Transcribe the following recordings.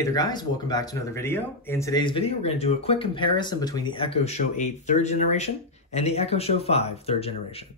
Hey there guys, welcome back to another video. In today's video, we're going to do a quick comparison between the Echo Show 8 3rd generation and the Echo Show 5 3rd generation.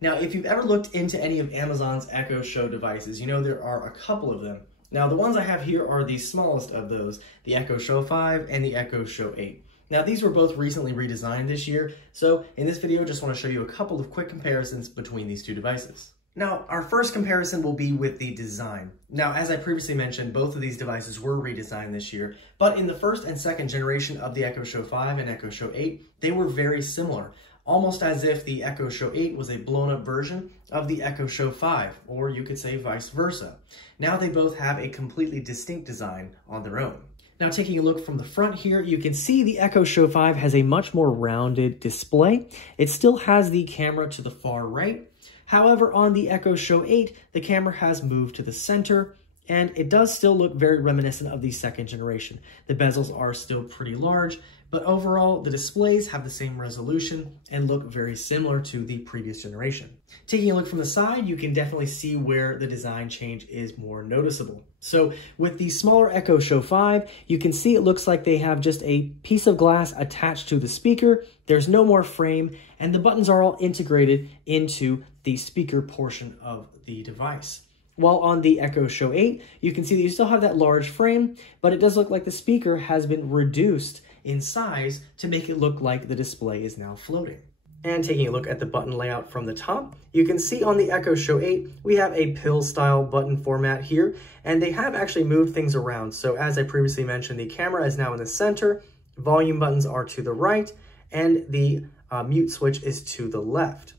Now, if you've ever looked into any of Amazon's Echo Show devices, you know there are a couple of them. Now, the ones I have here are the smallest of those, the Echo Show 5 and the Echo Show 8. Now, these were both recently redesigned this year, so in this video, I just want to show you a couple of quick comparisons between these two devices. Now, our first comparison will be with the design. Now, as I previously mentioned, both of these devices were redesigned this year, but in the first and second generation of the Echo Show 5 and Echo Show 8, they were very similar, almost as if the Echo Show 8 was a blown-up version of the Echo Show 5, or you could say vice versa. Now they both have a completely distinct design on their own. Now, taking a look from the front here, you can see the Echo Show 5 has a much more rounded display. It still has the camera to the far right. However, on the Echo Show 8, the camera has moved to the center, and it does still look very reminiscent of the second generation. The bezels are still pretty large, but overall, the displays have the same resolution and look very similar to the previous generation. Taking a look from the side, you can definitely see where the design change is more noticeable. So with the smaller Echo Show 5, you can see it looks like they have just a piece of glass attached to the speaker. There's no more frame, and the buttons are all integrated into the speaker portion of the device. While on the Echo Show 8, you can see that you still have that large frame, but it does look like the speaker has been reduced in size to make it look like the display is now floating. And taking a look at the button layout from the top, you can see on the Echo Show 8, we have a pill-style button format here, and they have actually moved things around. So as I previously mentioned, the camera is now in the center, volume buttons are to the right, and the mute switch is to the left.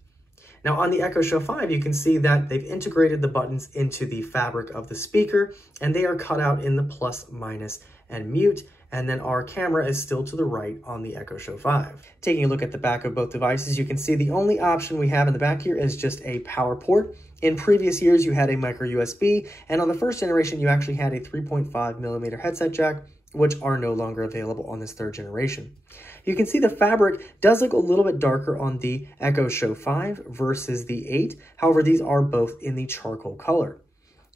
Now on the Echo Show 5, you can see that they've integrated the buttons into the fabric of the speaker, and they are cut out in the plus, minus, and mute, and then our camera is still to the right on the Echo Show 5. Taking a look at the back of both devices, you can see the only option we have in the back here is just a power port. In previous years, you had a micro USB, and on the first generation, you actually had a 3.5mm headset jack, which are no longer available on this 3rd generation. You can see the fabric does look a little bit darker on the Echo Show 5 versus the 8. However, these are both in the charcoal color.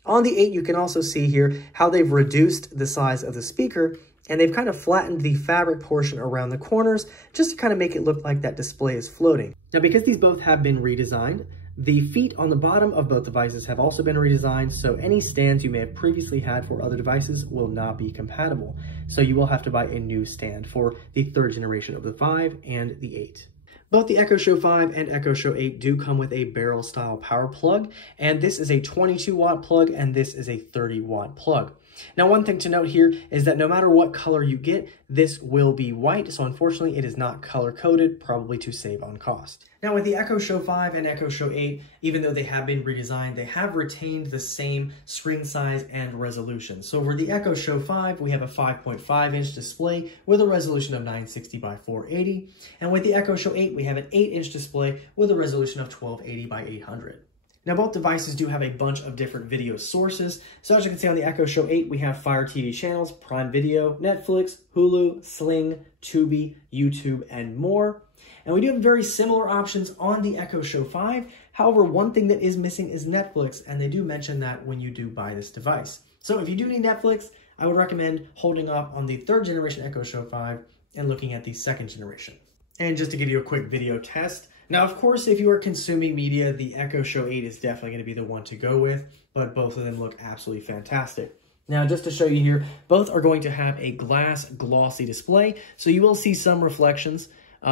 On the 8, you can also see here how they've reduced the size of the speaker, and they've kind of flattened the fabric portion around the corners just to kind of make it look like that display is floating. Now, because these both have been redesigned, the feet on the bottom of both devices have also been redesigned, so any stands you may have previously had for other devices will not be compatible. So you will have to buy a new stand for the 3rd generation of the 5 and the 8. Both the Echo Show 5 and Echo Show 8 do come with a barrel style power plug, and this is a 22 watt plug and this is a 30 watt plug. Now, one thing to note here is that no matter what color you get, this will be white, so unfortunately it is not color coded, probably to save on cost. Now with the Echo Show 5 and Echo Show 8, even though they have been redesigned, they have retained the same screen size and resolution. So for the Echo Show 5, we have a 5.5-inch display with a resolution of 960 by 480. And with the Echo Show 8, we have an 8-inch display with a resolution of 1280 by 800. Now, both devices do have a bunch of different video sources. So as you can see on the Echo Show 8, we have Fire TV channels, Prime Video, Netflix, Hulu, Sling, Tubi, YouTube, and more. And we do have very similar options on the Echo Show 5. However, one thing that is missing is Netflix, and they do mention that when you do buy this device. So if you do need Netflix, I would recommend holding off on the 3rd generation Echo Show 5 and looking at the 2nd generation. And just to give you a quick video test, now, of course, if you are consuming media, the Echo Show 8 is definitely going to be the one to go with, but both of them look absolutely fantastic. Now, just to show you here, both are going to have a glass glossy display, so you will see some reflections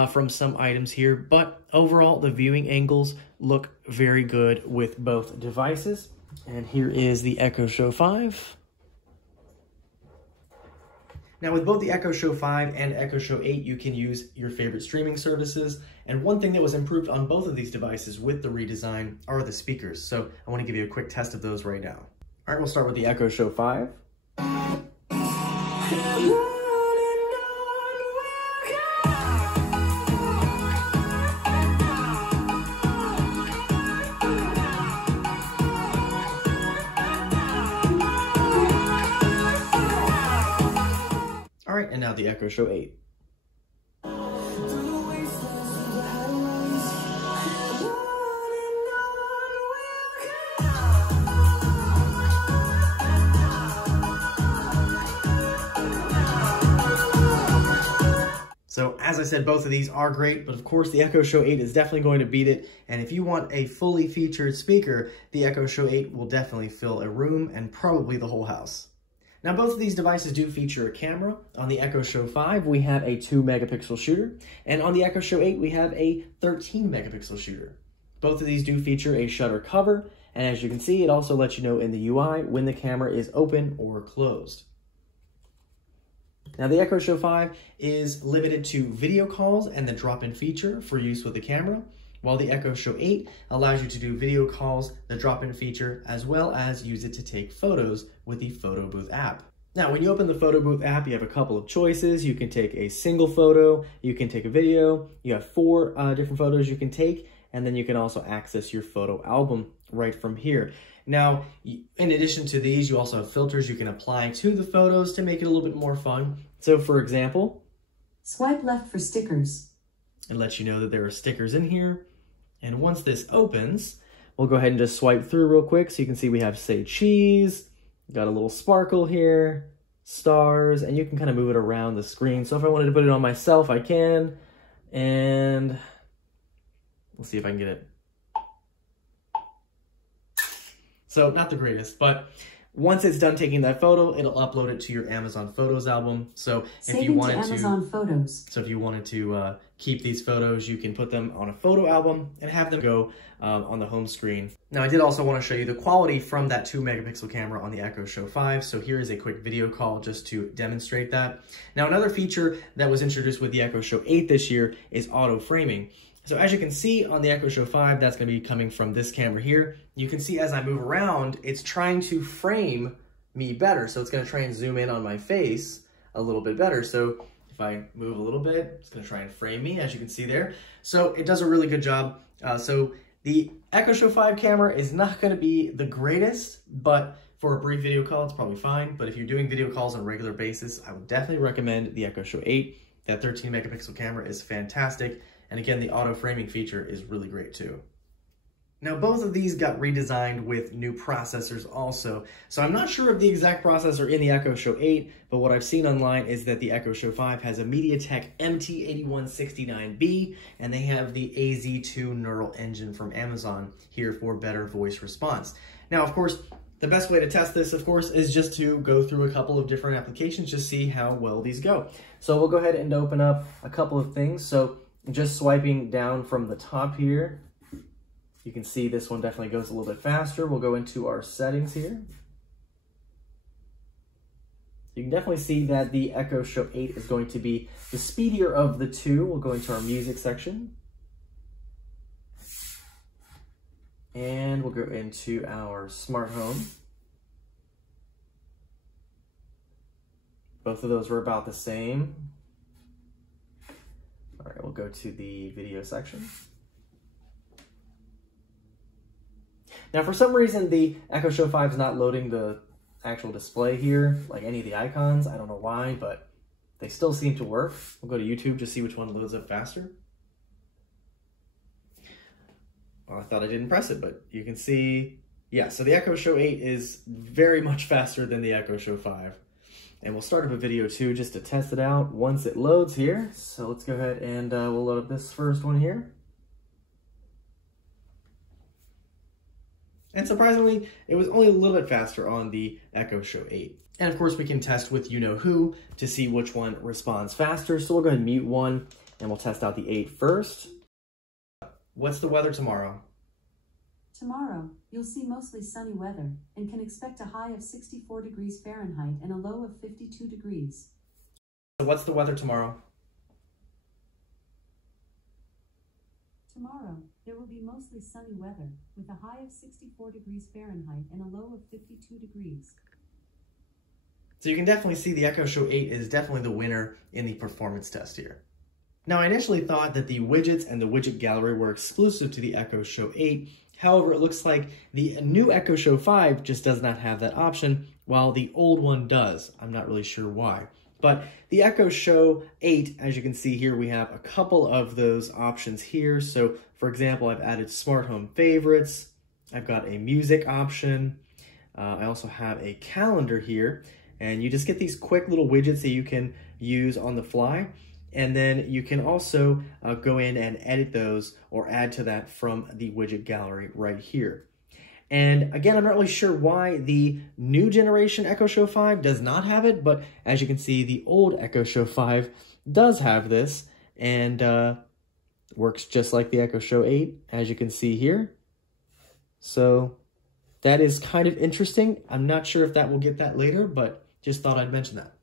from some items here, but overall, the viewing angles look very good with both devices. And here is the Echo Show 5. Now, with both the Echo Show 5 and Echo Show 8, you can use your favorite streaming services. And one thing that was improved on both of these devices with the redesign are the speakers. So I want to give you a quick test of those right now. All right, we'll start with the Echo Show 5. All right, and now the Echo Show 8. as I said, both of these are great, but of course the Echo Show 8 is definitely going to beat it. And if you want a fully featured speaker, the Echo Show 8 will definitely fill a room and probably the whole house. Now, both of these devices do feature a camera. On the Echo Show 5, we have a 2-megapixel shooter, and on the Echo Show 8, we have a 13-megapixel shooter. Both of these do feature a shutter cover, and as you can see, it also lets you know in the UI when the camera is open or closed. Now, the Echo Show 5 is limited to video calls and the drop-in feature for use with the camera, while the Echo Show 8 allows you to do video calls, the drop-in feature, as well as use it to take photos with the Photo Booth app. Now, when you open the Photo Booth app, you have a couple of choices. You can take a single photo, you can take a video, you have 4 different photos you can take, and then you can also access your photo album right from here. Now, in addition to these, you also have filters you can apply to the photos to make it a little bit more fun. So, for example, swipe left for stickers. It lets you know that there are stickers in here. And once this opens, we'll go ahead and just swipe through real quick so you can see we have, say, cheese, got a little sparkle here, stars, and you can kind of move it around the screen. So if I wanted to put it on myself, I can. And we'll see if I can get it. So not the greatest, but once it's done taking that photo, it'll upload it to your Amazon Photos album. So if you wanted to Amazon Photos. So if you wanted to keep these photos, you can put them on a photo album and have them go on the home screen. Now, I did also want to show you the quality from that 2-megapixel camera on the Echo Show 5. So here is a quick video call just to demonstrate that. Now, another feature that was introduced with the Echo Show 8 this year is auto framing. So as you can see on the Echo Show 5, that's going to be coming from this camera here. You can see as I move around, it's trying to frame me better. So it's going to try and zoom in on my face a little bit better. So if I move a little bit, it's going to try and frame me, as you can see there. So it does a really good job. So the Echo Show 5 camera is not going to be the greatest, but for a brief video call, it's probably fine. But if you're doing video calls on a regular basis, I would definitely recommend the Echo Show 8. That 13-megapixel camera is fantastic. And again, the auto framing feature is really great too. Now, both of these got redesigned with new processors also. So I'm not sure of the exact processor in the Echo Show 8, but what I've seen online is that the Echo Show 5 has a MediaTek MT8169B, and they have the AZ2 neural engine from Amazon here for better voice response. Now, of course, the best way to test this, of course, is just to go through a couple of different applications, just see how well these go. So we'll go ahead and open up a couple of things. So just swiping down from the top here, you can see this one definitely goes a little bit faster. We'll go into our settings here. You can definitely see that the Echo Show 8 is going to be the speedier of the two. We'll go into our music section. And we'll go into our smart home. Both of those were about the same. All right, we'll go to the video section. Now, for some reason, the Echo Show 5 is not loading the actual display here, like any of the icons. I don't know why, but they still seem to work. We'll go to YouTube to see which one loads up faster. Well, I thought I didn't press it, but you can see, yeah, so the Echo Show 8 is very much faster than the Echo Show 5. And we'll start up a video too, just to test it out once it loads here. So let's go ahead and we'll load up this first one here. And surprisingly, it was only a little bit faster on the Echo Show 8. And of course, we can test with you-know-who to see which one responds faster. So we'll go ahead and mute one, and we'll test out the 8 first. What's the weather tomorrow? Tomorrow, you'll see mostly sunny weather and can expect a high of 64 degrees Fahrenheit and a low of 52 degrees. So what's the weather tomorrow? Tomorrow, there will be mostly sunny weather with a high of 64 degrees Fahrenheit and a low of 52 degrees. So you can definitely see the Echo Show 8 is definitely the winner in the performance test here. Now, I initially thought that the widgets and the widget gallery were exclusive to the Echo Show 8. However, it looks like the new Echo Show 5 just does not have that option, while the old one does. I'm not really sure why. But the Echo Show 8, as you can see here, we have a couple of those options here. So, for example, I've added smart home favorites. I've got a music option. I also have a calendar here. And you just get these quick little widgets that you can use on the fly. And then you can also go in and edit those or add to that from the widget gallery right here. And again, I'm not really sure why the new generation Echo Show 5 does not have it, but as you can see, the old Echo Show 5 does have this, and works just like the Echo Show 8, as you can see here. So that is kind of interesting. I'm not sure if that will get that later, but just thought I'd mention that.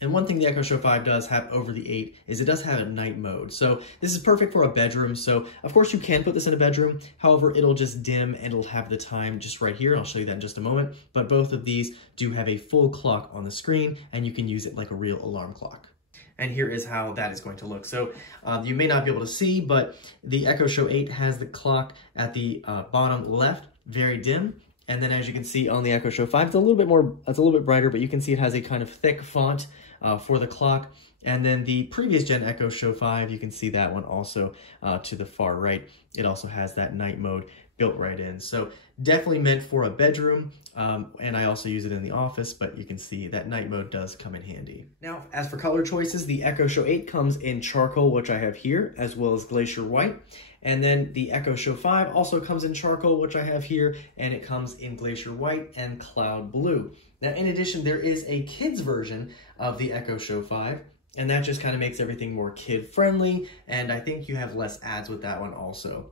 And one thing the Echo Show 5 does have over the 8 is it does have a night mode. So this is perfect for a bedroom. So of course you can put this in a bedroom. However, it'll just dim and it'll have the time just right here. I'll show you that in just a moment. But both of these do have a full clock on the screen, and you can use it like a real alarm clock. And here is how that is going to look. So you may not be able to see, but the Echo Show 8 has the clock at the bottom left, very dim. And then as you can see on the Echo Show 5, it's a little bit brighter, but you can see it has a kind of thick font for the clock. And then the previous gen Echo Show 5, you can see that one also to the far right. It also has that night mode built right in. So definitely meant for a bedroom, and I also use it in the office, but you can see that night mode does come in handy. Now, as for color choices, the Echo Show 8 comes in charcoal, which I have here, as well as glacier white. And then the Echo Show 5 also comes in charcoal, which I have here, and it comes in glacier white and cloud blue. Now, in addition, there is a kids version of the Echo Show 5, and that just kind of makes everything more kid-friendly, and I think you have less ads with that one also.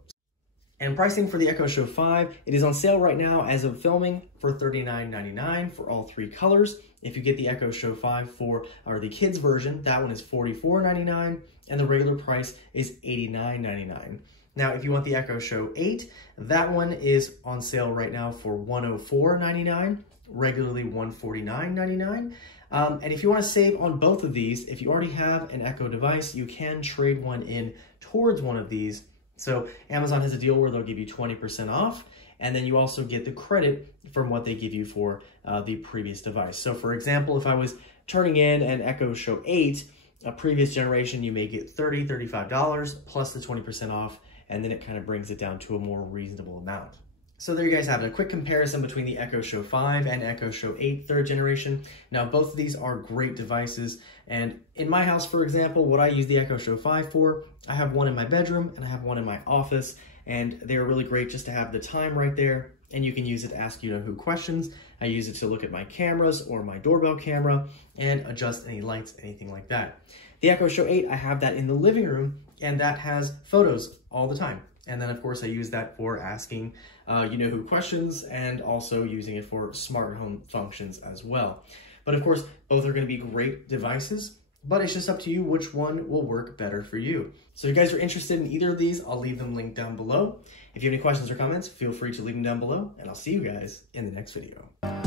And pricing for the Echo Show 5, it is on sale right now as of filming for $39.99 for all 3 colors. If you get the Echo Show 5 or the kids version, that one is $44.99, and the regular price is $89.99. Now, if you want the Echo Show 8, that one is on sale right now for $104.99, regularly $149.99. And if you want to save on both of these, if you already have an Echo device, you can trade one in towards one of these. So Amazon has a deal where they'll give you 20% off, and then you also get the credit from what they give you for the previous device. So for example, if I was turning in an Echo Show 8, a previous generation, you may get $30, $35 plus the 20% off, and then it kind of brings it down to a more reasonable amount. So there you guys have it, a quick comparison between the Echo Show 5 and Echo Show 8 third generation. Now, both of these are great devices, and in my house, for example, what I use the Echo Show 5 for, I have one in my bedroom and I have one in my office, and they're really great just to have the time right there, and you can use it to ask you-know-who questions. I use it to look at my cameras or my doorbell camera and adjust any lights, anything like that. The Echo Show 8, I have that in the living room, and that has photos all the time. And then, of course, I use that for asking you-know-who questions and also using it for smart home functions as well. But, of course, both are going to be great devices, but it's just up to you which one will work better for you. So if you guys are interested in either of these, I'll leave them linked down below. If you have any questions or comments, feel free to leave them down below, and I'll see you guys in the next video.